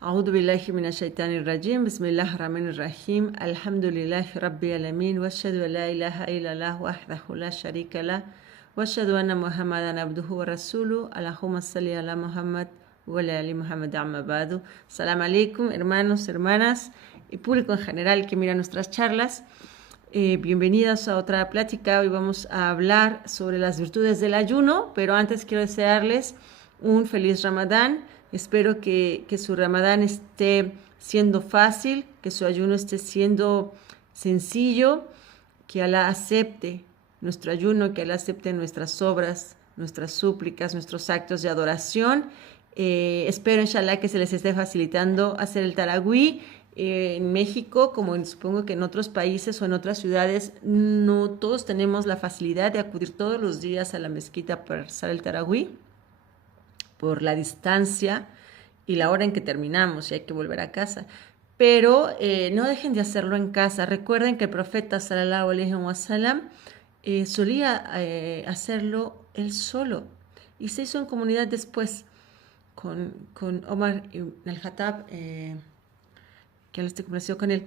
أعوذ بالله من الشيطان الرجيم بسم الله الرحمن الرحيم الحمد لله رب العالمين وأشهد أن لا إله إلا الله وحده لا شريك له وأشهد أن محمدا عبده ورسوله اللهم صل على محمد وعلى آل محمد أما بعد. Salam alaikum, hermanos, hermanas y público en general que mira nuestras charlas. Bienvenidos a otra plática. Hoy vamos a hablar sobre las virtudes del ayuno, pero antes quiero desearles un feliz Ramadán. Espero que su Ramadán esté siendo fácil, que su ayuno esté siendo sencillo, que Alá acepte nuestro ayuno, que Alá acepte nuestras obras, nuestras súplicas, nuestros actos de adoración. Espero, inshallah, que se les esté facilitando hacer el Tarawih. En México, como supongo que en otros países o en otras ciudades, no todos tenemos la facilidad de acudir todos los días a la mezquita para rezar el Tarawih, por la distancia y la hora en que terminamos y hay que volver a casa. Pero no dejen de hacerlo en casa. Recuerden que el profeta sallallahu alaihi wasallam solía hacerlo él solo y se hizo en comunidad después con Omar ibn al-Khattab, que él esté complacido con él.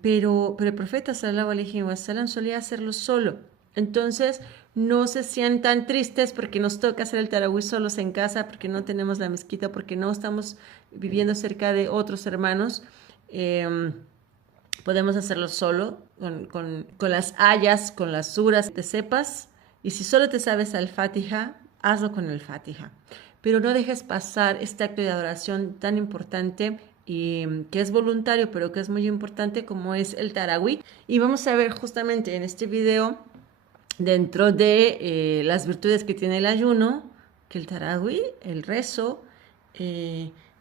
Pero el profeta sallallahu alaihi wasallam solía hacerlo solo. Entonces, no se sientan tristes porque nos toca hacer el Tarawih solos en casa, porque no tenemos la mezquita, porque no estamos viviendo cerca de otros hermanos. Podemos hacerlo solo, con las ayas, con las suras que te sepas. Y si solo te sabes al Fatiha, hazlo con el Fatiha. Pero no dejes pasar este acto de adoración tan importante y que es voluntario, pero que es muy importante, como es el Tarawih. Y vamos a ver justamente en este video, dentro de las virtudes que tiene el ayuno, que el Tarawih, el rezo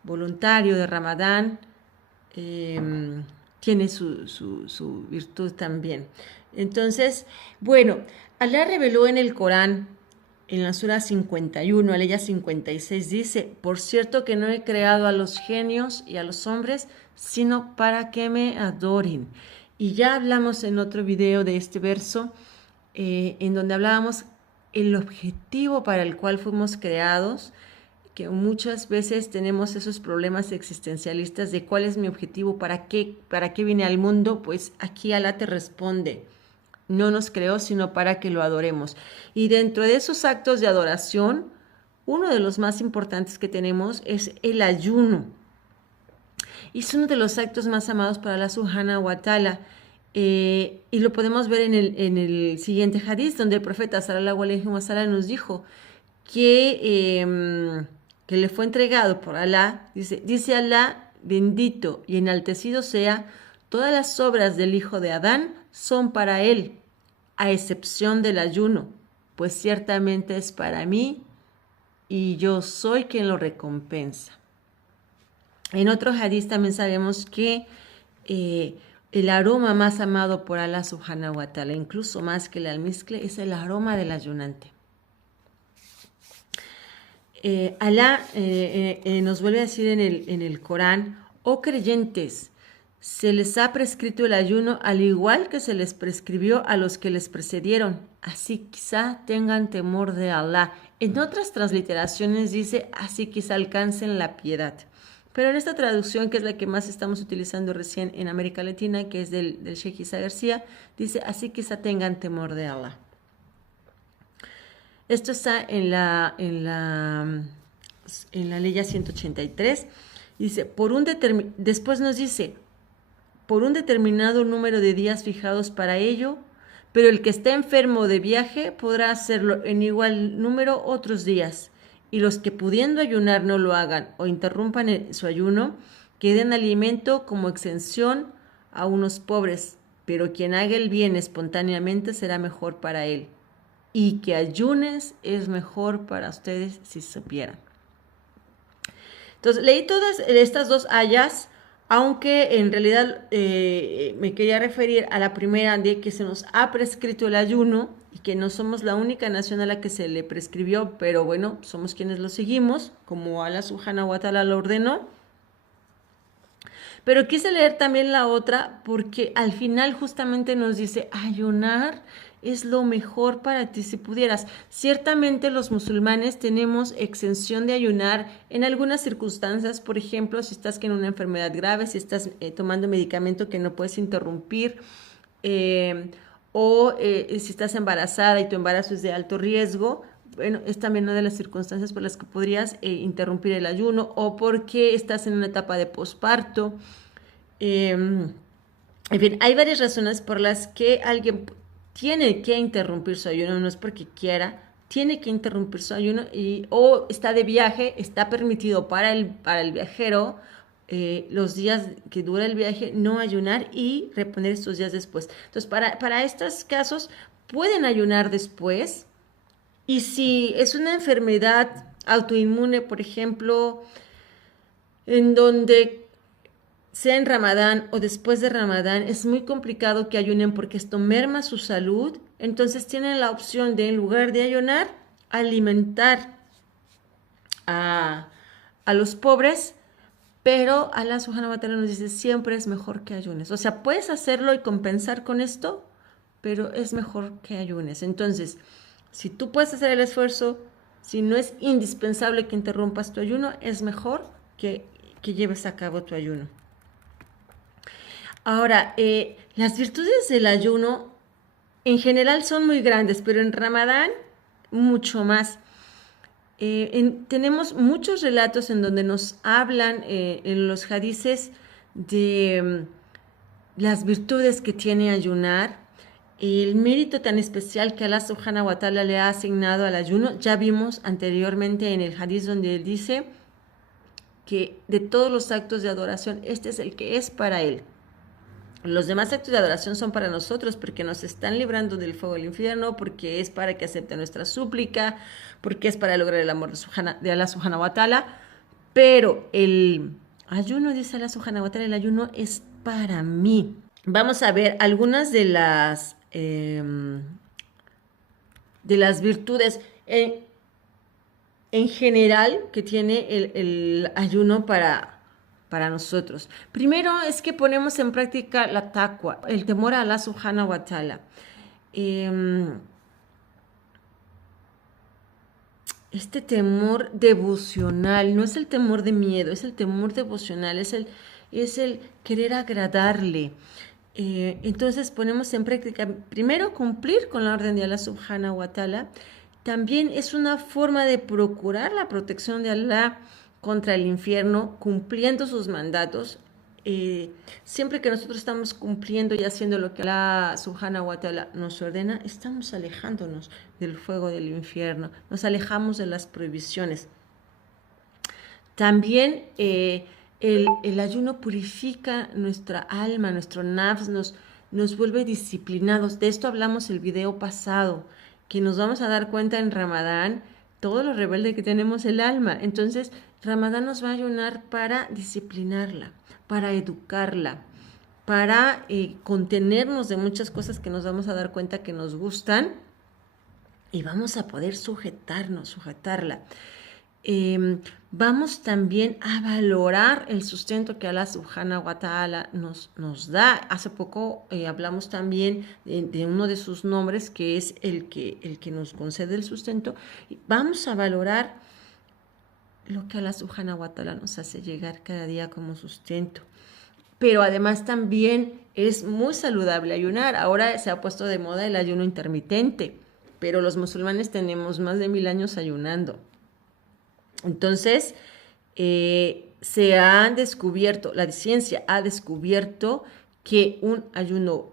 voluntario de Ramadán, tiene su virtud también. Entonces, bueno, Alá reveló en el Corán, en la sura 51, aleya 56, dice: por cierto que no he creado a los genios y a los hombres, sino para que me adoren. Y ya hablamos en otro video de este verso, en donde hablábamos el objetivo para el cual fuimos creados, que muchas veces tenemos esos problemas existencialistas de cuál es mi objetivo, para qué vine al mundo. Pues aquí Alá te responde: no nos creó sino para que lo adoremos. Y dentro de esos actos de adoración, uno de los más importantes que tenemos es el ayuno. Y es uno de los actos más amados para Allah subhanahu wa ta'ala. Y lo podemos ver en el siguiente hadith, donde el profeta sallallahu alaihi wasallam nos dijo que le fue entregado por Alá. Dice Alá: bendito y enaltecido sea, todas las obras del hijo de Adán son para él, a excepción del ayuno, pues ciertamente es para mí y yo soy quien lo recompensa. En otro hadith también sabemos que el aroma más amado por Alá subhanahu wa ta'ala, incluso más que el almizcle, es el aroma del ayunante. Alá nos vuelve a decir en el Corán: oh creyentes, se les ha prescrito el ayuno al igual que se les prescribió a los que les precedieron, así quizá tengan temor de Alá. En otras transliteraciones dice: así quizá alcancen la piedad. Pero en esta traducción, que es la que más estamos utilizando recién en América Latina, que es del Sheikh Isa García, dice: así quizá tengan temor de Alá. Esto está en la ley 183. Dice, después nos dice: por un determinado número de días fijados para ello, pero el que esté enfermo de viaje podrá hacerlo en igual número otros días. Y los que pudiendo ayunar no lo hagan o interrumpan su ayuno, que den alimento como exención a unos pobres, pero quien haga el bien espontáneamente será mejor para él. Y que ayunes es mejor para ustedes si supieran. Entonces, leí todas estas dos ayas, aunque en realidad me quería referir a la primera, de que se nos ha prescrito el ayuno y que no somos la única nación a la que se le prescribió, pero bueno, somos quienes lo seguimos, como Allah subhanahu wa ta'ala lo ordenó. Pero quise leer también la otra porque al final justamente nos dice: ayunar es lo mejor para ti si pudieras. Ciertamente los musulmanes tenemos exención de ayunar en algunas circunstancias, por ejemplo, si estás con una enfermedad grave, si estás tomando medicamento que no puedes interrumpir, eh, si estás embarazada y tu embarazo es de alto riesgo. Bueno, es también una de las circunstancias por las que podrías interrumpir el ayuno, o porque estás en una etapa de posparto. En fin, hay varias razones por las que alguien tiene que interrumpir su ayuno, no es porque quiera, tiene que interrumpir su ayuno, o está de viaje, está permitido para el viajero los días que dura el viaje no ayunar y reponer estos días después. Entonces, para estos casos pueden ayunar después, y si es una enfermedad autoinmune, por ejemplo, en donde sea en Ramadán o después de Ramadán, es muy complicado que ayunen porque esto merma su salud. Entonces tienen la opción de, en lugar de ayunar, alimentar a los pobres, pero Allah Subhanahu wa Ta'ala nos dice, siempre es mejor que ayunes. O sea, puedes hacerlo y compensar con esto, pero es mejor que ayunes. Entonces, si tú puedes hacer el esfuerzo, si no es indispensable que interrumpas tu ayuno, es mejor que lleves a cabo tu ayuno. Ahora, las virtudes del ayuno en general son muy grandes, pero en Ramadán mucho más. Tenemos muchos relatos en donde nos hablan en los hadices de las virtudes que tiene ayunar, el mérito tan especial que Allah Subhanahu wa Ta'ala le ha asignado al ayuno. Ya vimos anteriormente en el hadiz donde él dice que de todos los actos de adoración, este es el que es para él. Los demás actos de adoración son para nosotros porque nos están librando del fuego del infierno, porque es para que acepte nuestra súplica, porque es para lograr el amor de Allah Subhanahu wa Ta'ala. Pero el ayuno, dice Allah Subhanahu wa Ta'ala, el ayuno es para mí. Vamos a ver algunas de las virtudes en general que tiene el ayuno para nosotros. Primero es que ponemos en práctica la taqwa, el temor a Allah Subhanahu wa Ta'ala. Este temor devocional, no es el temor de miedo, es el temor devocional, es el querer agradarle. Entonces ponemos en práctica, primero, cumplir con la orden de Allah Subhanahu wa Ta'ala. También es una forma de procurar la protección de Allah contra el infierno, cumpliendo sus mandatos. Siempre que nosotros estamos cumpliendo y haciendo lo que Allah Subhanahu wa Ta'ala nos ordena, estamos alejándonos del fuego del infierno, nos alejamos de las prohibiciones. También el ayuno purifica nuestra alma, nuestro nafs, nos vuelve disciplinados. De esto hablamos el video pasado, que nos vamos a dar cuenta en Ramadán todo lo rebelde que tenemos el alma. Entonces, Ramadán nos va a ayunar para disciplinarla, para educarla, para contenernos de muchas cosas que nos vamos a dar cuenta que nos gustan, y vamos a poder sujetarla. Vamos también a valorar el sustento que Allah Subhanahu wa Ta'ala nos da. Hace poco hablamos también de uno de sus nombres, que es el que nos concede el sustento. Vamos a valorar lo que Allah Subhanahu wa Ta'ala nos hace llegar cada día como sustento. Pero además también es muy saludable ayunar. Ahora se ha puesto de moda el ayuno intermitente, pero los musulmanes tenemos más de 1000 años ayunando. Entonces, se ha descubierto, la ciencia ha descubierto que un ayuno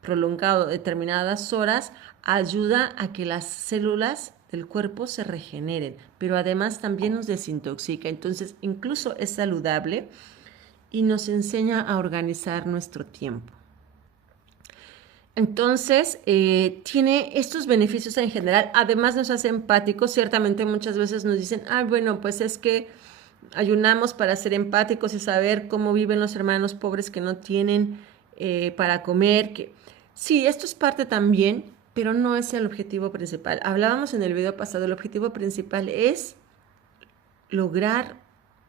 prolongado de determinadas horas ayuda a que las células del cuerpo se regeneren, pero además también nos desintoxica. Entonces, incluso es saludable y nos enseña a organizar nuestro tiempo. Entonces, tiene estos beneficios en general. Además, nos hace empáticos. Ciertamente muchas veces nos dicen, bueno, pues es que ayunamos para ser empáticos y saber cómo viven los hermanos pobres que no tienen para comer. Sí, esto es parte también, pero no es el objetivo principal. Hablábamos en el video pasado, el objetivo principal es lograr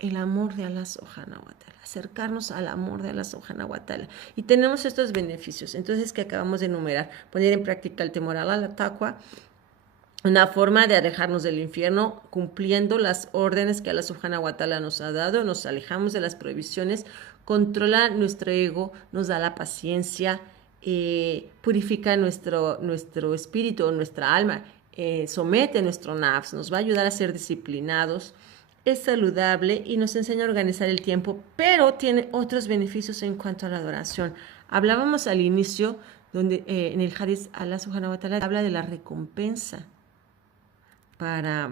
el amor de Allah subhanahu wa ta'ala, acercarnos al amor de Allah subhanahu wa ta'ala. Y tenemos estos beneficios, entonces, que acabamos de enumerar: poner en práctica el temor a Allah, la taqwa, una forma de alejarnos del infierno, cumpliendo las órdenes que Allah subhanahu wa ta'ala nos ha dado, nos alejamos de las prohibiciones, controla nuestro ego, nos da la paciencia, purifica nuestro espíritu, nuestra alma, somete nuestro nafs, nos va a ayudar a ser disciplinados, es saludable y nos enseña a organizar el tiempo, pero tiene otros beneficios en cuanto a la adoración. Hablábamos al inicio, donde en el hadith Allah subhanahu wa ta'ala habla de la recompensa para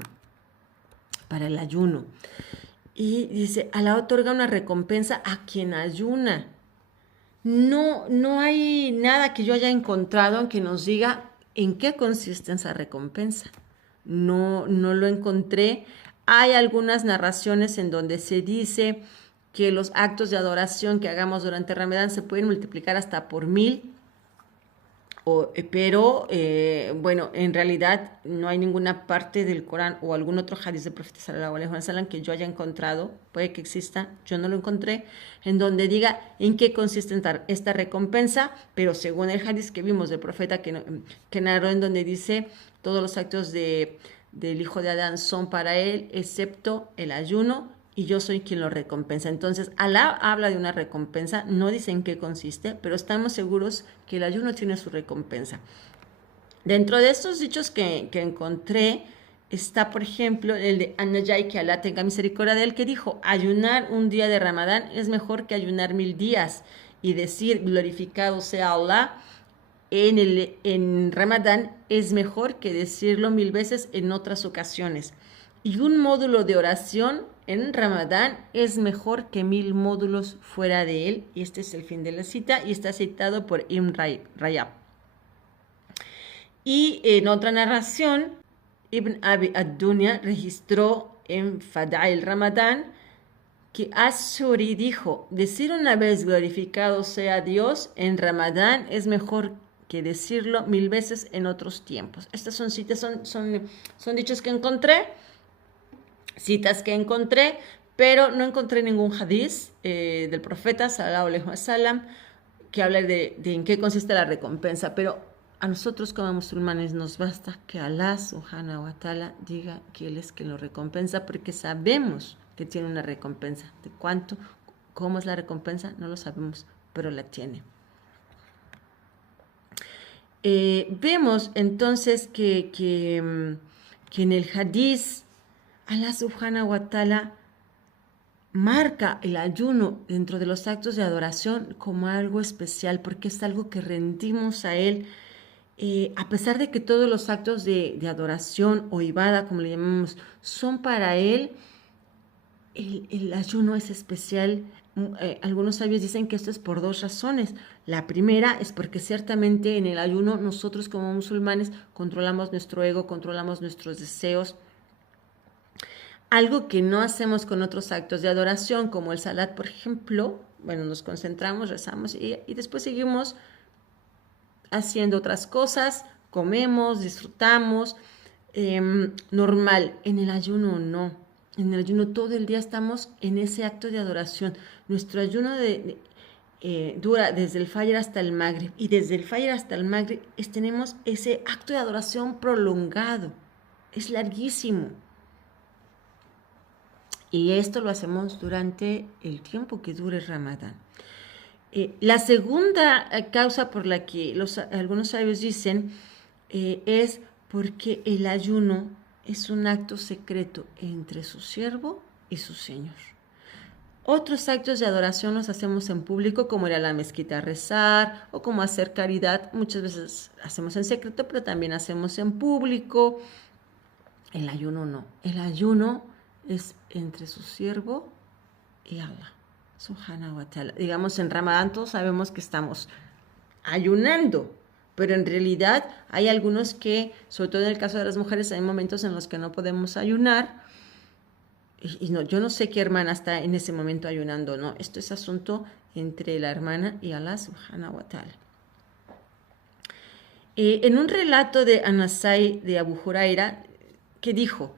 el ayuno. Y dice, Allah otorga una recompensa a quien ayuna. No hay nada que yo haya encontrado en que nos diga en qué consiste esa recompensa. No lo encontré. Hay algunas narraciones en donde se dice que los actos de adoración que hagamos durante Ramadán se pueden multiplicar hasta por 1000. Pero bueno, en realidad no hay ninguna parte del Corán o algún otro hadith del profeta sallallahu alaihi wasallam que yo haya encontrado, puede que exista, yo no lo encontré, en donde diga en qué consiste esta recompensa, pero según el hadith que vimos del profeta que narró, en donde dice: todos los actos del hijo de Adán son para él, excepto el ayuno, y yo soy quien lo recompensa. Entonces, Allah habla de una recompensa, no dice en qué consiste, pero estamos seguros que el ayuno tiene su recompensa. Dentro de estos dichos que encontré, está, por ejemplo, el de An-Najai, que Allah tenga misericordia de él, que dijo: ayunar un día de Ramadán es mejor que ayunar 1000 días, y decir glorificado sea Allah en Ramadán es mejor que decirlo 1000 veces en otras ocasiones. Y un módulo de oración en Ramadán es mejor que 1000 módulos fuera de él. Y este es el fin de la cita, y está citado por Ibn Rajab. Y en otra narración, Ibn Abi ad-Dunya registró en Fada'il Ramadán que As-Suri dijo: decir una vez glorificado sea Dios en Ramadán es mejor que decirlo 1000 veces en otros tiempos. Estas son citas, son dichos que encontré, citas que encontré, pero no encontré ningún hadith del profeta sallallahu alaihi wasallam que hable de en qué consiste la recompensa. Pero a nosotros como musulmanes nos basta que Allah subhanahu wa ta'ala diga que Él es quien lo recompensa, porque sabemos que tiene una recompensa. ¿De cuánto? ¿Cómo es la recompensa? No lo sabemos, pero la tiene. Vemos entonces que en el hadith Allah subhanahu wa ta'ala marca el ayuno dentro de los actos de adoración como algo especial, porque es algo que rendimos a Él. A pesar de que todos los actos de adoración o ibada, como le llamamos, son para Él, el ayuno es especial. Algunos sabios dicen que esto es por 2 razones. La primera es porque ciertamente en el ayuno nosotros como musulmanes controlamos nuestro ego, controlamos nuestros deseos, algo que no hacemos con otros actos de adoración, como el salat, por ejemplo. Bueno, nos concentramos, rezamos y después seguimos haciendo otras cosas, comemos, disfrutamos, normal. En el ayuno no. En el ayuno todo el día estamos en ese acto de adoración. Nuestro ayuno dura desde el Fajr hasta el Maghrib, y desde el Fajr hasta el Maghrib tenemos ese acto de adoración prolongado. Es larguísimo. Y esto lo hacemos durante el tiempo que dure Ramadán. La segunda causa por la que algunos sabios dicen es porque el ayuno es un acto secreto entre su siervo y su Señor. Otros actos de adoración los hacemos en público, como ir a la mezquita a rezar o como hacer caridad. Muchas veces hacemos en secreto, pero también hacemos en público. El ayuno no. El ayuno es entre su siervo y Allah subhanahu wa ta'ala. Digamos, en Ramadán todos sabemos que estamos ayunando, pero en realidad hay algunos que, sobre todo en el caso de las mujeres, hay momentos en los que no podemos ayunar. Y no, yo no sé qué hermana está en ese momento ayunando, ¿no? Esto es asunto entre la hermana y Allah subhanahu wa ta'ala. En un relato de An-Nasai de Abu Huraira, que dijo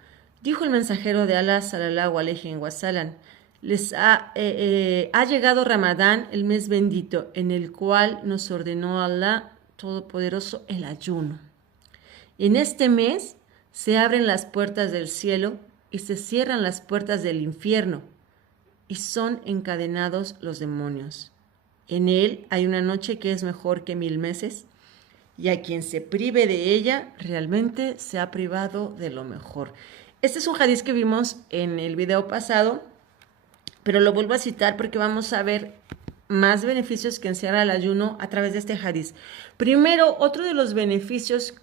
el mensajero de Allah sallallahu alaihi wasallam: ha llegado Ramadán, el mes bendito, en el cual nos ordenó Allah Todopoderoso el ayuno. En este mes se abren las puertas del cielo y se cierran las puertas del infierno, y son encadenados los demonios. En él hay una noche que es mejor que 1000 meses, y a quien se prive de ella realmente se ha privado de lo mejor. Este es un hadiz que vimos en el video pasado, pero lo vuelvo a citar porque vamos a ver más beneficios que encierra el ayuno a través de este hadiz. Primero, otro de los beneficios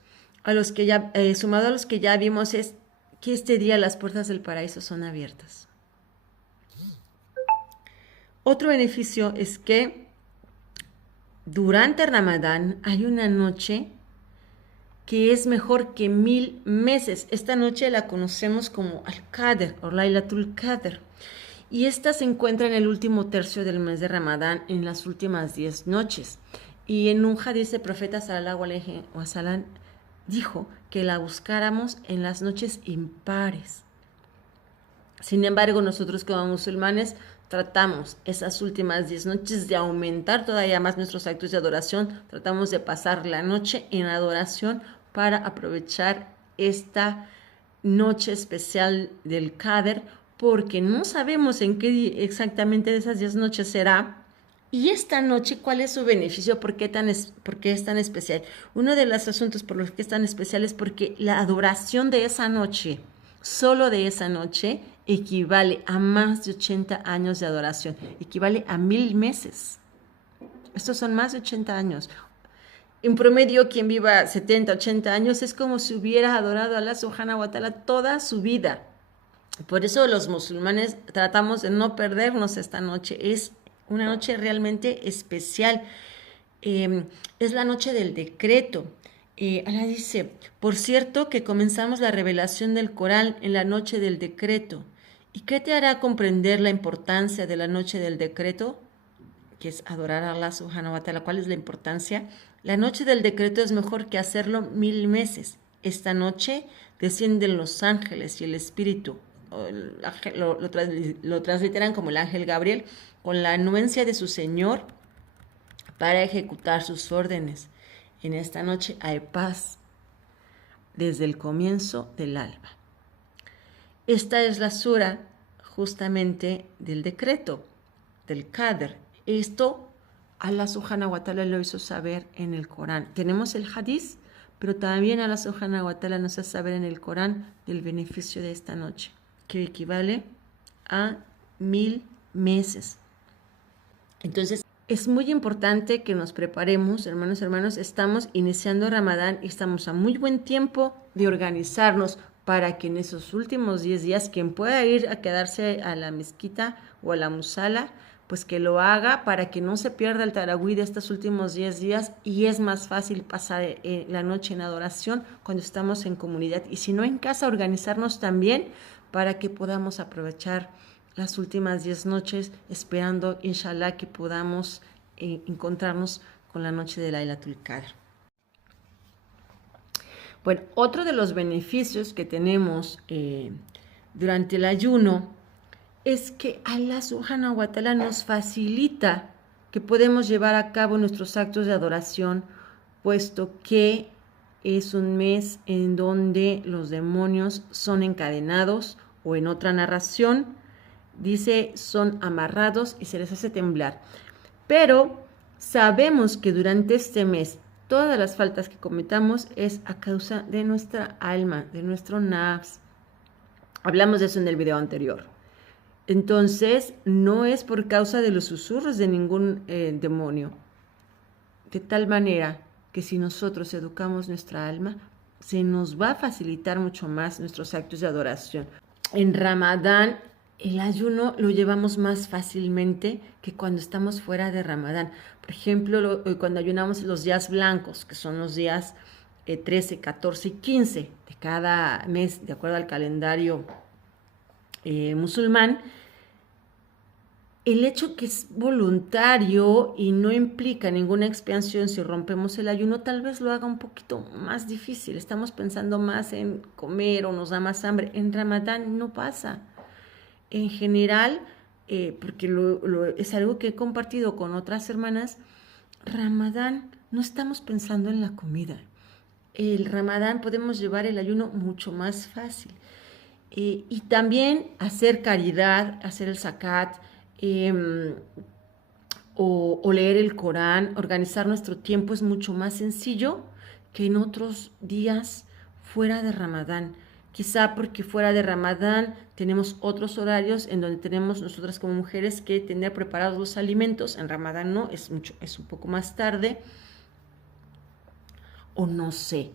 a los que ya, sumado a los que ya vimos, es que este día las puertas del paraíso son abiertas. Otro beneficio es que durante Ramadán hay una noche que es mejor que 1000 meses. Esta noche la conocemos como Al-Qadr o Laylatul Qadr. Y esta se encuentra en el último tercio del mes de Ramadán, en las últimas 10 noches. Y en un hadiz el profeta sallallahu alaihi wasallam dijo que la buscáramos en las noches impares. Sin embargo, nosotros como musulmanes tratamos esas últimas 10 noches de aumentar todavía más nuestros actos de adoración. Tratamos de pasar la noche en adoración para aprovechar esta noche especial del Qadr, porque no sabemos en qué exactamente de esas 10 noches será. Y esta noche, ¿cuál es su beneficio? ¿Por qué es tan especial? Uno de los asuntos por los que es tan especial es porque la adoración de esa noche, solo de esa noche, equivale a más de 80 años de adoración, equivale a 1000 meses. Estos son más de 80 años. En promedio, quien viva 70, 80 años es como si hubiera adorado a Allah subhanahu wa ta'ala toda su vida. Por eso los musulmanes tratamos de no perdernos esta noche. Es una noche realmente especial. Es la noche del decreto. Allah dice, por cierto que comenzamos la revelación del Corán en la noche del decreto. ¿Y qué te hará comprender la importancia de la noche del decreto? Que es adorar a Allah subhanahu wa ta'ala. ¿Cuál es la importancia? La noche del decreto es mejor que hacerlo 1000 meses. Esta noche descienden los ángeles y el espíritu. Lo transliteran como el ángel Gabriel, con la anuencia de su Señor para ejecutar sus órdenes. En esta noche hay paz desde el comienzo del alba. Esta es la sura justamente del decreto, del Qadr. Esto Allah subhanahu wa ta'ala lo hizo saber en el Corán. Tenemos el hadith, pero también Allah subhanahu wa ta'ala nos hace saber en el Corán del beneficio de esta noche, que equivale a 1000 meses. Entonces, es muy importante que nos preparemos, hermanos, estamos iniciando Ramadán y estamos a muy buen tiempo de organizarnos para que en esos últimos 10 días, quien pueda ir a quedarse a la mezquita o a la musala, pues que lo haga para que no se pierda el tarawih de estos últimos 10 días, y es más fácil pasar la noche en adoración cuando estamos en comunidad, y si no en casa, organizarnos también para que podamos aprovechar las últimas 10 noches, esperando, inshallah, que podamos encontrarnos con la noche de Laylatul Qadr. Bueno, otro de los beneficios que tenemos durante el ayuno es que Allah subhanahu wa ta'ala nos facilita que podemos llevar a cabo nuestros actos de adoración, puesto que es un mes en donde los demonios son encadenados, o en otra narración dice son amarrados y se les hace temblar. Pero sabemos que durante este mes todas las faltas que cometamos es a causa de nuestra alma, de nuestro nafs. Hablamos de eso en el video anterior. Entonces, no es por causa de los susurros de ningún demonio. De tal manera que si nosotros educamos nuestra alma, se nos va a facilitar mucho más nuestros actos de adoración. En Ramadán, el ayuno lo llevamos más fácilmente que cuando estamos fuera de Ramadán. Por ejemplo, cuando ayunamos los días blancos, que son los días 13, 14 y 15 de cada mes, de acuerdo al calendario musulmán, el hecho que es voluntario y no implica ninguna expiación si rompemos el ayuno, tal vez lo haga un poquito más difícil. Estamos pensando más en comer o nos da más hambre. En Ramadán no pasa. En general, porque es algo que he compartido con otras hermanas. Ramadán, no estamos pensando en la comida. El Ramadán podemos llevar el ayuno mucho más fácil. Y también hacer caridad, hacer el zakat, o leer el Corán, organizar nuestro tiempo es mucho más sencillo que en otros días fuera de Ramadán. Quizá porque fuera de Ramadán tenemos otros horarios en donde tenemos nosotras como mujeres que tener preparados los alimentos. En Ramadán no, es un poco más tarde. O no sé.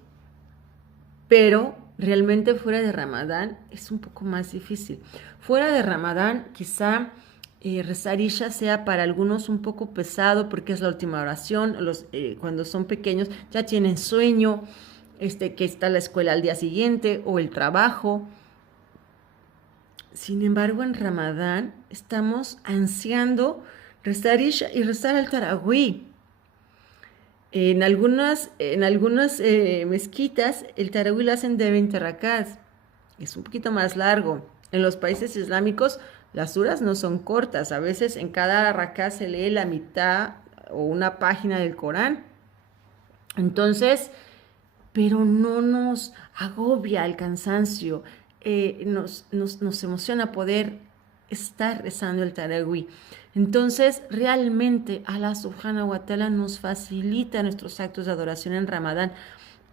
Pero realmente fuera de Ramadán es un poco más difícil. Fuera de Ramadán quizá rezar Isha sea para algunos un poco pesado porque es la última oración. Cuando son pequeños ya tienen sueño, que está la escuela al día siguiente o el trabajo. Sin embargo, en Ramadán estamos ansiando rezar Isha y rezar el Tarawih. En algunas mezquitas el Tarawih lo hacen de 20 rakats. Es un poquito más largo. En los países islámicos las suras no son cortas. A veces en cada rakat se lee la mitad o una página del Corán. Entonces, pero no nos agobia el cansancio. Nos emociona poder estar rezando el Tarawih. Entonces, realmente Allah subhanahu wa ta'ala nos facilita nuestros actos de adoración en Ramadán.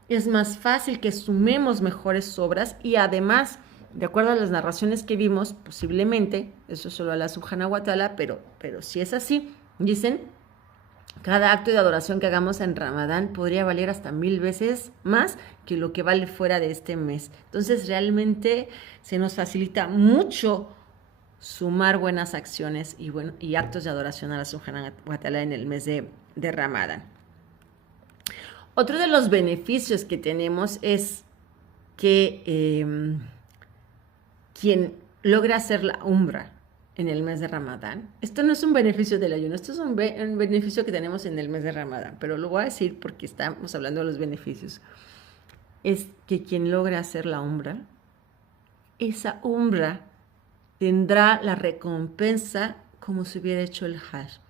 Es más fácil que sumemos mejores obras y además, de acuerdo a las narraciones que vimos, posiblemente, eso es solo Allah subhanahu wa ta'ala, pero si es así, dicen, cada acto de adoración que hagamos en Ramadán podría valer hasta 1000 veces más que lo que vale fuera de este mes. Entonces, realmente se nos facilita mucho sumar buenas acciones y actos de adoración a la subhanahu wa ta'ala en el mes de Ramadán. Otro de los beneficios que tenemos es que quien logra hacer la umra en el mes de Ramadán, esto no es un beneficio del ayuno, esto es un beneficio que tenemos en el mes de Ramadán, pero lo voy a decir porque estamos hablando de los beneficios, es que quien logra hacer la umra, esa umra tendrá la recompensa como si hubiera hecho el Hajj.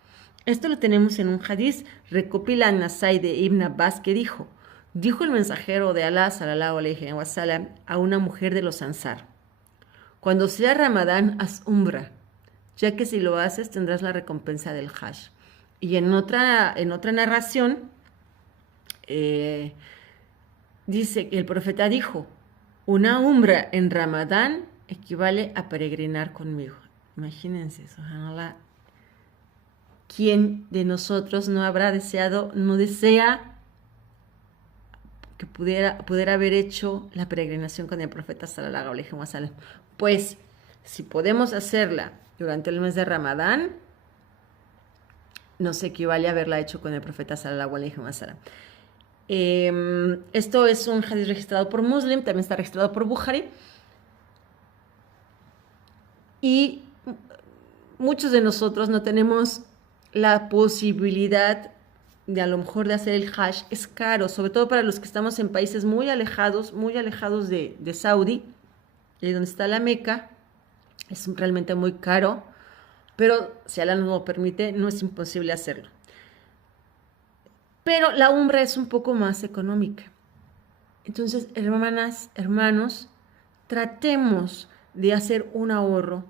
Esto lo tenemos en un hadiz, recopila Nasai de Ibn Abbas, que dijo el mensajero de Alá, sallallahu alayhi wa sallam, a una mujer de los Ansar: cuando sea Ramadán, haz umra, ya que si lo haces tendrás la recompensa del Hajj. Y en otra narración, dice que el profeta dijo: una umra en Ramadán equivale a peregrinar conmigo. Imagínense, subhanallah. ¿Quién de nosotros no desea que pudiera haber hecho la peregrinación con el profeta sallallahu alaihi wasallam? Pues, si podemos hacerla durante el mes de Ramadán, nos equivale a haberla hecho con el profeta sallallahu alaihi wasallam. Esto es un hadith registrado por Muslim, también está registrado por Bukhari. Y muchos de nosotros no tenemos la posibilidad de a lo mejor de hacer el Hajj. Es caro, sobre todo para los que estamos en países muy alejados de Saudi, donde está la Meca. Es realmente muy caro, pero si Allah nos lo permite, no es imposible hacerlo. Pero la umra es un poco más económica. Entonces, hermanas, hermanos, tratemos de hacer un ahorro,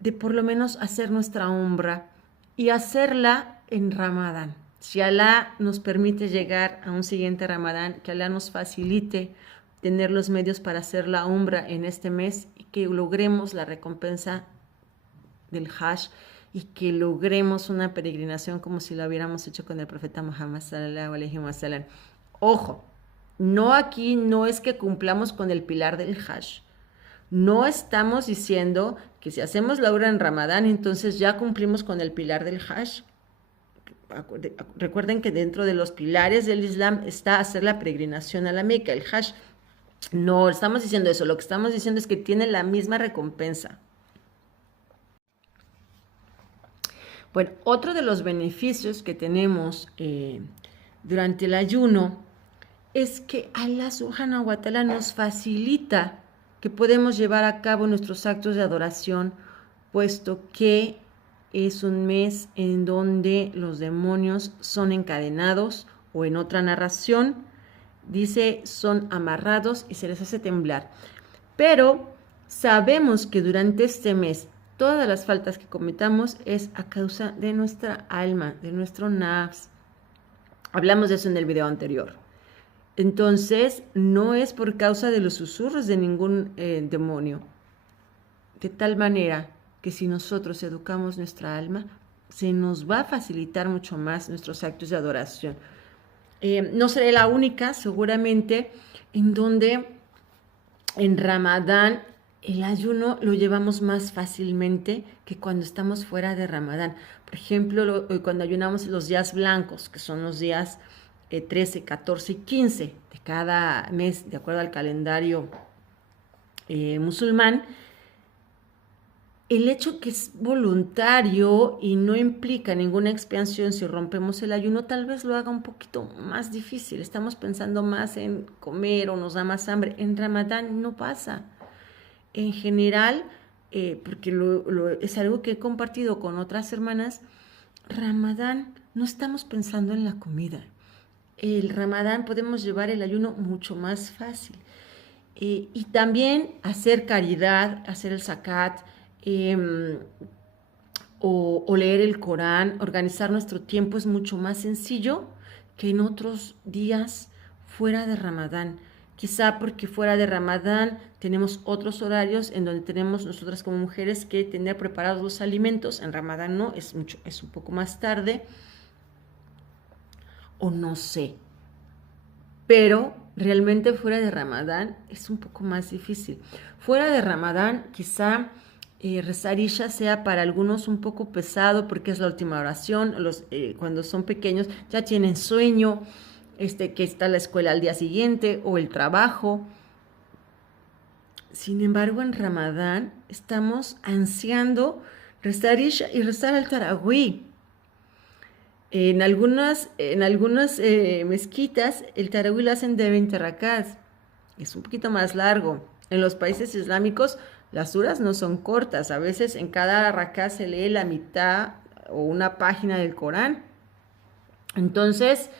de por lo menos hacer nuestra umra y hacerla en Ramadán. Si Allah nos permite llegar a un siguiente Ramadán, que Allah nos facilite tener los medios para hacer la umra en este mes y que logremos la recompensa del Hajj y que logremos una peregrinación como si lo hubiéramos hecho con el profeta Muhammad sallallahu alaihi wasallam. Ojo, aquí no es que cumplamos con el pilar del Hajj. No estamos diciendo que si hacemos la umra en Ramadán, entonces ya cumplimos con el pilar del Hajj. Recuerden que dentro de los pilares del Islam está hacer la peregrinación a la Meca, el Hajj. No estamos diciendo eso, lo que estamos diciendo es que tiene la misma recompensa. Bueno, otro de los beneficios que tenemos durante el ayuno es que Allah subhanahu wa ta'ala nos facilita que podemos llevar a cabo nuestros actos de adoración puesto que es un mes en donde los demonios son encadenados, o en otra narración dice son amarrados y se les hace temblar. Pero sabemos que durante este mes todas las faltas que cometamos es a causa de nuestra alma, de nuestro nafs. Hablamos de eso en el video anterior. Entonces, no es por causa de los susurros de ningún demonio. De tal manera que si nosotros educamos nuestra alma, se nos va a facilitar mucho más nuestros actos de adoración. No seré la única, seguramente, en donde en Ramadán el ayuno lo llevamos más fácilmente que cuando estamos fuera de Ramadán. Por ejemplo, cuando ayunamos los días blancos, que son los días 13, 14 y 15 de cada mes, de acuerdo al calendario musulmán, el hecho que es voluntario y no implica ninguna expiación si rompemos el ayuno, tal vez lo haga un poquito más difícil. Estamos pensando más en comer o nos da más hambre. En Ramadán no pasa. En general, porque es algo que he compartido con otras hermanas, Ramadán no estamos pensando en la comida. El Ramadán podemos llevar el ayuno mucho más fácil. Y también hacer caridad, hacer el zakat, o leer el Corán, organizar nuestro tiempo es mucho más sencillo que en otros días fuera de Ramadán. Quizá porque fuera de Ramadán tenemos otros horarios en donde tenemos nosotras como mujeres que tener preparados los alimentos. En Ramadán no, es un poco más tarde. O no sé. Pero realmente fuera de Ramadán es un poco más difícil. Fuera de Ramadán quizá rezar Isha sea para algunos un poco pesado porque es la última oración. Cuando son pequeños ya tienen sueño, que está la escuela al día siguiente o el trabajo. Sin embargo, en Ramadán estamos ansiando rezar Isha y rezar al Tarawih. En algunas mezquitas el Tarawih lo hacen de 20 rakats. Es un poquito más largo. En los países islámicos las suras no son cortas. A veces en cada rakà se lee la mitad o una página del Corán. Entonces,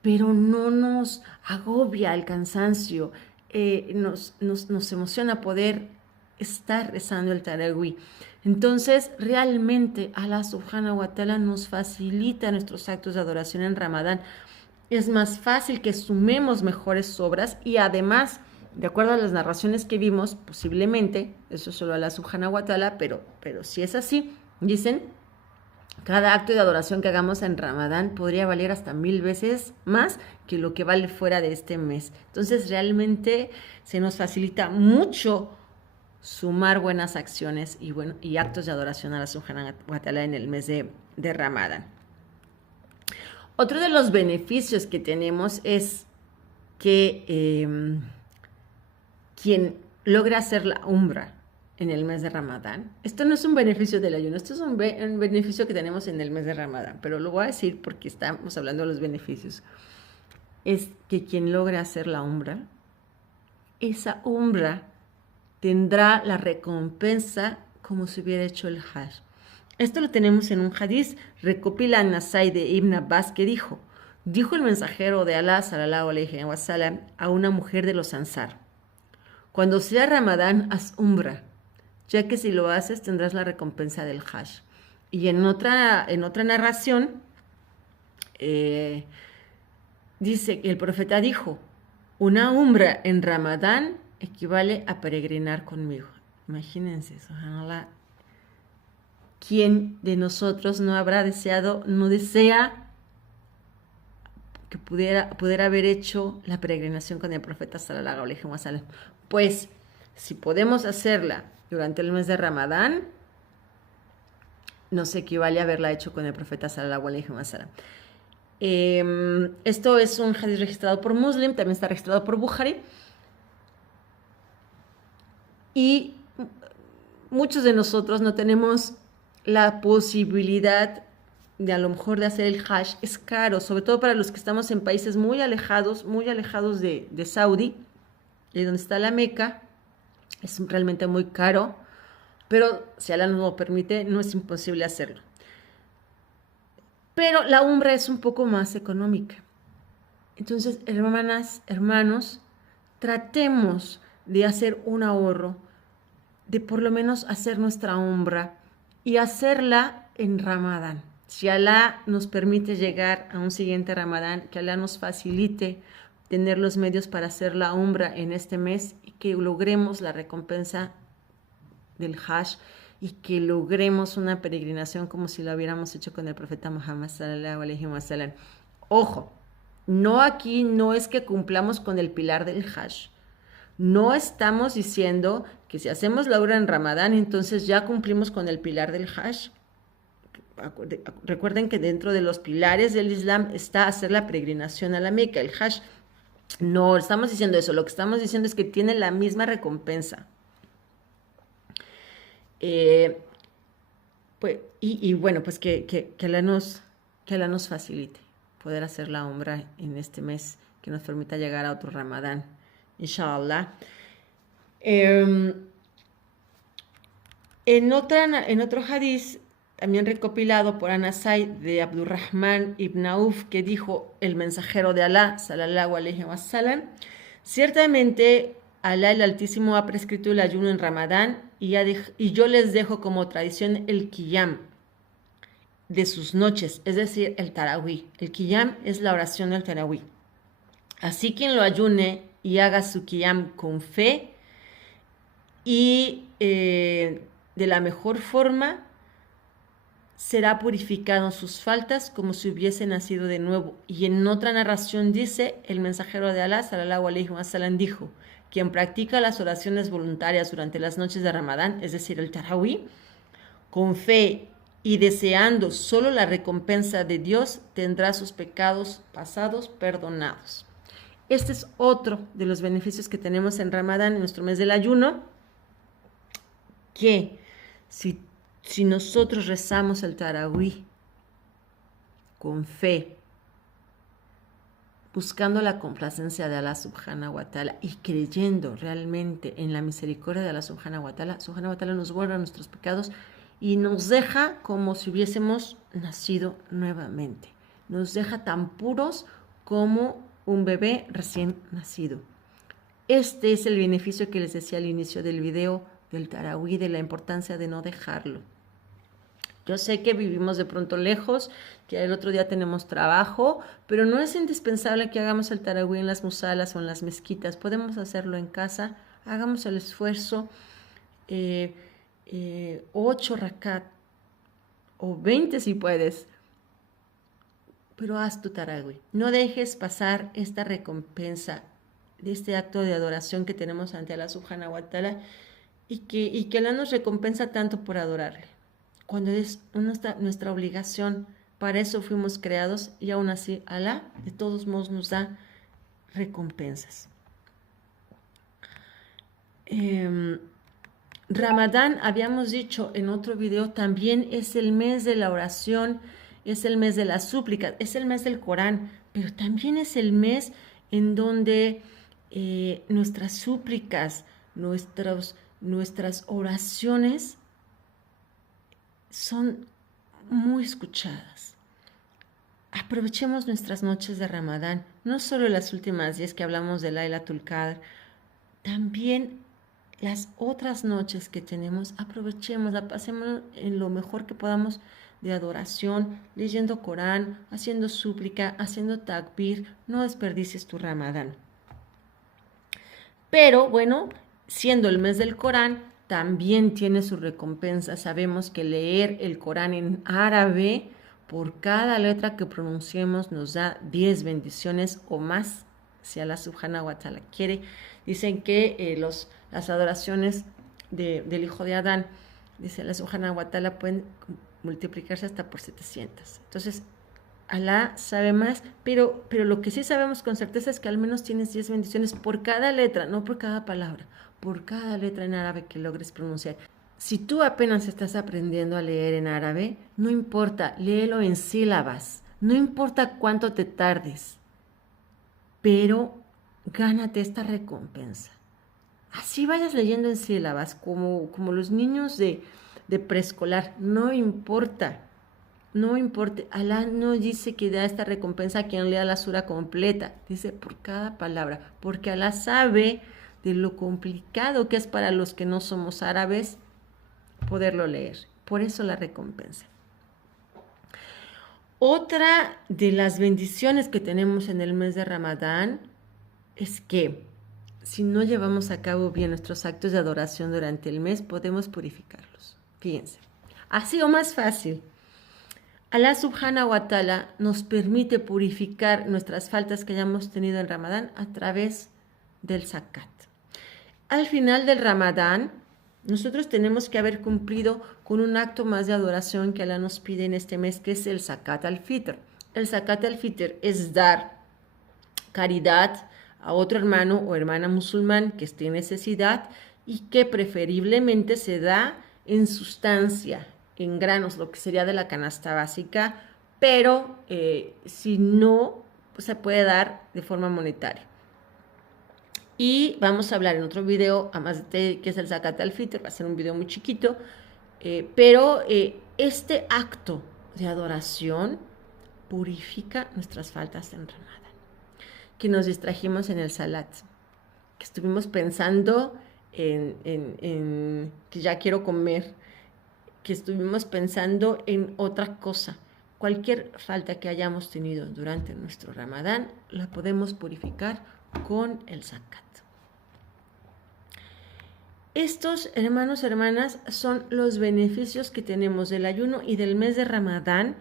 pero no nos agobia el cansancio. Nos emociona poder estar rezando el Tarawih. Entonces, realmente Allah subhanahu wa ta'ala nos facilita nuestros actos de adoración en Ramadán. Es más fácil que sumemos mejores obras y además, de acuerdo a las narraciones que vimos, posiblemente, eso solo Allah subhanahu wa ta'ala, pero si es así, dicen, cada acto de adoración que hagamos en Ramadán podría valer hasta 1000 veces más que lo que vale fuera de este mes. Entonces, realmente se nos facilita mucho sumar buenas acciones y actos de adoración a la subhanahu wa ta'ala en el mes de Ramadán. Otro de los beneficios que tenemos es que quien logra hacer la umra en el mes de Ramadán, esto no es un beneficio del ayuno, esto es un beneficio que tenemos en el mes de Ramadán, pero lo voy a decir porque estamos hablando de los beneficios, es que quien logra hacer la umra, esa umra tendrá la recompensa como si hubiera hecho el hajj. Esto lo tenemos en un hadiz, recopila Nasai de Ibn Abbas, que dijo el mensajero de Alá, sallallahu alayhi wa sallam, a una mujer de los Ansar: cuando sea Ramadán, haz umra, ya que si lo haces tendrás la recompensa del hajj. Y en otra narración, dice que el profeta dijo: una umra en Ramadán equivale a peregrinar conmigo. Imagínense, subhanallah. ¿Quién de nosotros no desea que pudiera haber hecho la peregrinación con el profeta sallallahu alaihi wasallam? Pues, si podemos hacerla durante el mes de Ramadán, nos equivale a haberla hecho con el profeta sallallahu alaihi wasallam. Esto es un hadith registrado por Muslim, también está registrado por Bukhari. Y muchos de nosotros no tenemos la posibilidad de a lo mejor de hacer el hajj. Es caro, sobre todo para los que estamos en países muy alejados de Saudi, y donde está la Meca. Es realmente muy caro Pero si Allah nos lo permite, no es imposible hacerlo. Pero la Umra es un poco más económica. Entonces, hermanas, hermanos, tratemos de hacer un ahorro, de por lo menos hacer nuestra Umra y hacerla en Ramadán. Si Allah nos permite llegar a un siguiente Ramadán, que Allah nos facilite tener los medios para hacer la Umra en este mes y que logremos la recompensa del Hajj y que logremos una peregrinación como si lo hubiéramos hecho con el profeta Muhammad sallallahu alaihi wasallam. Ojo, no aquí no es que cumplamos con el pilar del Hajj. No estamos diciendo que si hacemos la Umra en Ramadán, entonces ya cumplimos con el pilar del Hajj. Recuerden que dentro de los pilares del Islam está hacer la peregrinación a la Meca, el Hajj. No estamos diciendo eso, lo que estamos diciendo es que tiene la misma recompensa. Pues que Allah nos facilite poder hacer la Umra en este mes, que nos permita llegar a otro Ramadán, inshallah. En otro hadith, también recopilado por Anasai de Abdurrahman ibn Auf, que dijo el mensajero de Allah, sallallahu alaihi wasallam, ciertamente Allah el Altísimo ha prescrito el ayuno en Ramadán y yo les dejo como tradición el qiyam de sus noches, es decir, el tarawih. El qiyam es la oración del tarawih. Así quien lo ayune y haga su qiyam con fe y de la mejor forma, será purificado sus faltas como si hubiese nacido de nuevo. Y en otra narración dice, el mensajero de Allah, sallallahu alaihi wasallam, dijo, quien practica las oraciones voluntarias durante las noches de Ramadán, es decir, el tarawih, con fe y deseando solo la recompensa de Dios, tendrá sus pecados pasados perdonados. Este es otro de los beneficios que tenemos en Ramadán, en nuestro mes del ayuno, que si nosotros rezamos el tarawih con fe, buscando la complacencia de Allah subhanahu wa ta'ala y creyendo realmente en la misericordia de Allah subhanahu wa ta'ala nos borra nuestros pecados y nos deja como si hubiésemos nacido nuevamente. Nos deja tan puros como un bebé recién nacido. Este es el beneficio que les decía al inicio del video del tarawih, de la importancia de no dejarlo. Yo sé que vivimos de pronto lejos, que el otro día tenemos trabajo, pero no es indispensable que hagamos el tarawih en las musalas o en las mezquitas. Podemos hacerlo en casa, hagamos el esfuerzo, 8 rakat o 20 si puedes, pero haz tu tarawih. No dejes pasar esta recompensa de este acto de adoración que tenemos ante Allah subhanahu wa ta'ala y que Allah nos recompensa tanto por adorarle, cuando es nuestra obligación. Para eso fuimos creados y aún así Allah de todos modos nos da recompensas. Ramadán, habíamos dicho en otro video, también es el mes de la oración, es el mes de la súplica, es el mes del Corán, pero también es el mes en donde nuestras súplicas, nuestras oraciones son muy escuchadas. Aprovechemos nuestras noches de Ramadán, no solo las últimas 10 que hablamos de Laylatul Qadr, también las otras noches que tenemos, aprovechemos, la pasemos en lo mejor que podamos de adoración, leyendo Corán, haciendo súplica, haciendo takbir. No desperdicies tu Ramadán. Pero bueno, siendo el mes del Corán, también tiene su recompensa. Sabemos que leer el Corán en árabe, por cada letra que pronunciemos, nos da 10 bendiciones o más, si Allah subhanahu wa ta'ala quiere. Dicen que las adoraciones del hijo de Adán, dice Allah subhanahu wa ta'ala, pueden multiplicarse hasta por 700. Entonces, Allah sabe más, pero lo que sí sabemos con certeza es que al menos tienes 10 bendiciones por cada letra, no por cada palabra, por cada letra en árabe que logres pronunciar. Si tú apenas estás aprendiendo a leer en árabe, no importa, léelo en sílabas, no importa cuánto te tardes, pero gánate esta recompensa. Así vayas leyendo en sílabas, como los niños de preescolar, no importa. No importa, Alá no dice que da esta recompensa a quien lea la sura completa, dice por cada palabra, porque Alá sabe de lo complicado que es para los que no somos árabes poderlo leer. Por eso la recompensa. Otra de las bendiciones que tenemos en el mes de Ramadán es que si no llevamos a cabo bien nuestros actos de adoración durante el mes, podemos purificarlos. Fíjense, así o más fácil. Alá subhanahu wa ta'ala nos permite purificar nuestras faltas que hayamos tenido en Ramadán a través del zakat. Al final del Ramadán, nosotros tenemos que haber cumplido con un acto más de adoración que Alá nos pide en este mes, que es el zakat al-fitr. El zakat al-fitr es dar caridad a otro hermano o hermana musulmán que esté en necesidad y que preferiblemente se da en sustancia, en granos, lo que sería de la canasta básica, pero si no, pues se puede dar de forma monetaria. Y vamos a hablar en otro video, además de qué es el zakat al-fitr, va a ser un video muy chiquito, pero este acto de adoración purifica nuestras faltas en Ramadán. Que nos distrajimos en el salat, que estuvimos pensando en que ya quiero comer, que estuvimos pensando en otra cosa. Cualquier falta que hayamos tenido durante nuestro Ramadán, la podemos purificar con el zakat. Estos, hermanos, hermanas, son los beneficios que tenemos del ayuno y del mes de Ramadán.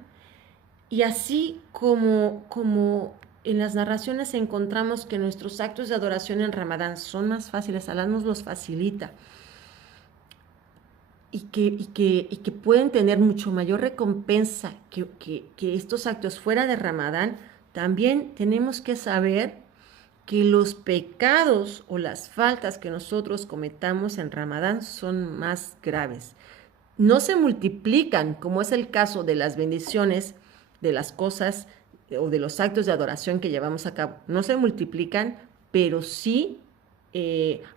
Y así como en las narraciones encontramos que nuestros actos de adoración en Ramadán son más fáciles, Alá nos los facilita. Y que pueden tener mucho mayor recompensa que estos actos fuera de Ramadán, también tenemos que saber que los pecados o las faltas que nosotros cometamos en Ramadán son más graves. No se multiplican, como es el caso de las bendiciones, de las cosas o de los actos de adoración que llevamos a cabo. No se multiplican, pero sí,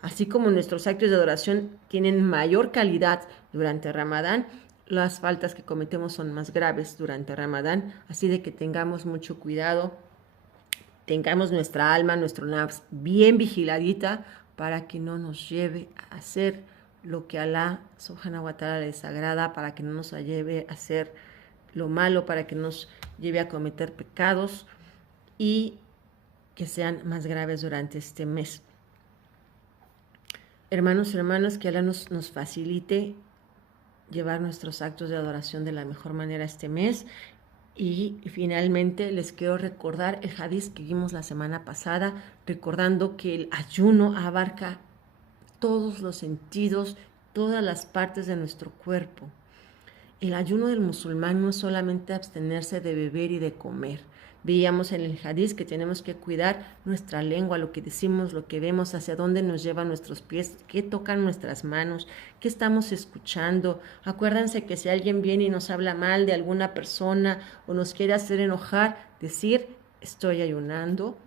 así como nuestros actos de adoración tienen mayor calidad durante Ramadán, las faltas que cometemos son más graves durante Ramadán, así de que tengamos mucho cuidado, tengamos nuestra alma, nuestro nafs bien vigiladita para que no nos lleve a hacer lo que Alá subhanahu wa ta'ala les agrada, para que no nos lleve a hacer lo malo, para que nos lleve a cometer pecados y que sean más graves durante este mes. Hermanos y hermanas, que Alá nos facilite llevar nuestros actos de adoración de la mejor manera este mes. Y finalmente les quiero recordar el hadiz que vimos la semana pasada, recordando que el ayuno abarca todos los sentidos, todas las partes de nuestro cuerpo. El ayuno del musulmán no es solamente abstenerse de beber y de comer. Veíamos en el hadiz que tenemos que cuidar nuestra lengua, lo que decimos, lo que vemos, hacia dónde nos llevan nuestros pies, qué tocan nuestras manos, qué estamos escuchando. Acuérdense que si alguien viene y nos habla mal de alguna persona o nos quiere hacer enojar, decir, estoy ayunando.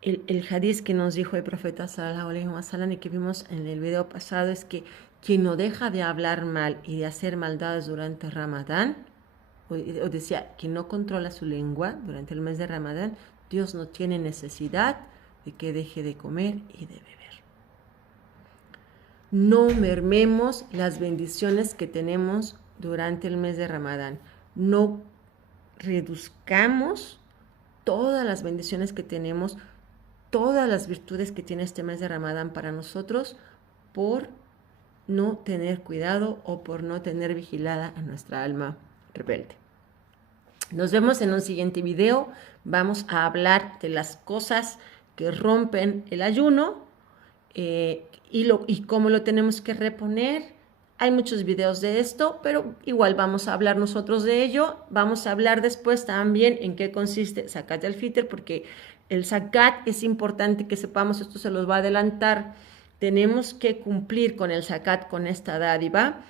El hadiz que nos dijo el profeta sallallahu alaihi wasallam y que vimos en el video pasado es que quien no deja de hablar mal y de hacer maldades durante Ramadán, o decía, quien no controla su lengua durante el mes de Ramadán, Dios no tiene necesidad de que deje de comer y de beber. No mermemos las bendiciones que tenemos durante el mes de Ramadán. No reduzcamos todas las bendiciones que tenemos, todas las virtudes que tiene este mes de Ramadán para nosotros por no tener cuidado o por no tener vigilada a nuestra alma rebelde. Nos vemos en un siguiente video. Vamos a hablar de las cosas que rompen el ayuno y cómo lo tenemos que reponer. Hay muchos videos de esto, pero igual vamos a hablar nosotros de ello. Vamos a hablar después también en qué consiste zakat al-fitr, porque el zakat es importante que sepamos, esto se los va a adelantar. Tenemos que cumplir con el zakat, con esta dádiva,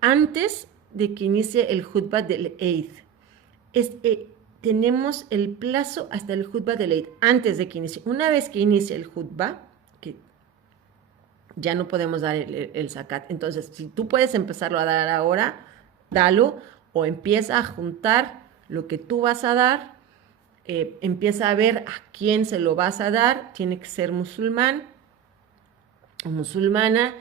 antes de que inicie el jutbah del Eid. tenemos el plazo hasta el Jutba del Eid, antes de que inicie. Una vez que inicie el Jutba, que ya no podemos dar el zakat. Entonces, si tú puedes empezarlo a dar ahora, dalo, o empieza a juntar lo que tú vas a dar, empieza a ver a quién se lo vas a dar, tiene que ser musulmán o musulmana,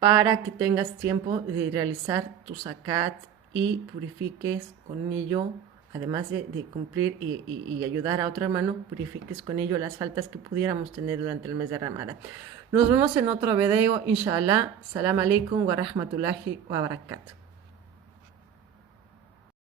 para que tengas tiempo de realizar tu zakat y purifiques con ello, además de cumplir y ayudar a otro hermano, purifiques con ello las faltas que pudiéramos tener durante el mes de Ramadán. Nos vemos en otro video, inshallah. Salam alaikum wa rahmatullahi wa barakatuh.